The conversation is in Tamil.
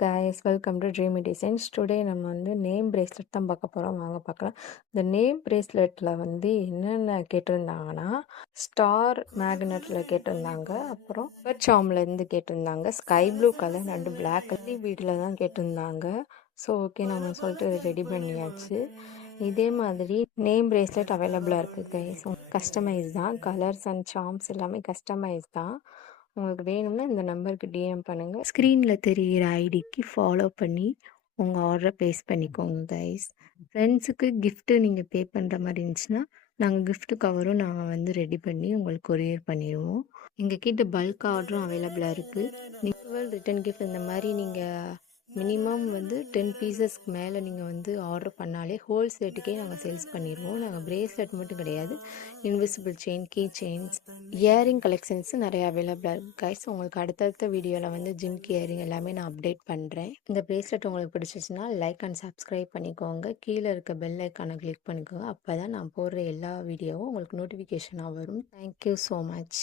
Guys, welcome to Dreame designs. Today நம்ம வந்து நேம் பிரேஸ்லெட் தான் பார்க்க போகிறோம். வாங்க பார்க்கலாம். இந்த நேம் பிரேஸ்லெட்டில் வந்து என்னென்ன கேட்டிருந்தாங்கன்னா, ஸ்டார் மேக்னெட்டில் கேட்டிருந்தாங்க, அப்புறம் சாம்லேருந்து கேட்டிருந்தாங்க, sky blue colour and black colour வீட்டில் தான் கேட்டிருந்தாங்க. ஸோ ஓகே, நம்ம சொல்லிட்டு ரெடி பண்ணியாச்சு. இதே மாதிரி நேம் பிரேஸ்லெட் அவைலபிளாக இருக்குது கைஸ். கஸ்டமைஸ் தான், கலர்ஸ் அண்ட் சார்ம்ஸ் எல்லாமே கஸ்டமைஸ் தான். உங்களுக்கு வேணும்னா இந்த நம்பருக்கு டிஎம் பண்ணுங்கள். ஸ்க்ரீனில் தெரிகிற ஐடிக்கு ஃபாலோ பண்ணி உங்கள் ஆர்டரை ப்ளேஸ் பண்ணிக்கோங்க கைஸ். ஃப்ரெண்ட்ஸுக்கு கிஃப்ட்டு நீங்கள் பே பண்ணுற மாதிரி இருந்துச்சுன்னா நாங்கள் gift கவரும் நாங்கள் வந்து ரெடி பண்ணி உங்களுக்கு கொரியர் பண்ணிடுவோம். எங்கள் கிட்ட பல்க் ஆர்டரும் அவைலபிளாக இருக்குது. நீங்கள் ரிட்டன் கிஃப்ட் இந்த மாதிரி நீங்கள் மினிமம் வந்து 10 பீசஸ்க்கு மேலே நீங்கள் வந்து ஆர்டர் பண்ணாலே ஹோல் செட்டுக்கே நாங்கள் சேல்ஸ் பண்ணிடுவோம். நாங்கள் பிரேஸ்லெட் மட்டும் கிடையாது, invisible chain, key chains, earring collections நிறைய அவைலபிளாக இருக்குது கைஸ். உங்களுக்கு அடுத்தடுத்த வீடியோவில் வந்து ஜிம்கி இயரிங் எல்லாமே நான் அப்டேட் பண்ணுறேன். இந்த பிரேஸ்லெட் உங்களுக்கு பிடிச்சிச்சுன்னா லைக் அண்ட் சப்ஸ்கிரைப் பண்ணிக்கோங்க. கீழே இருக்க பெல் ஐக்கானை கிளிக் பண்ணிக்கோங்க. அப்போ தான் நான் போடுற எல்லா வீடியோவும் உங்களுக்கு நோட்டிஃபிகேஷனாக வரும். Thank you so much.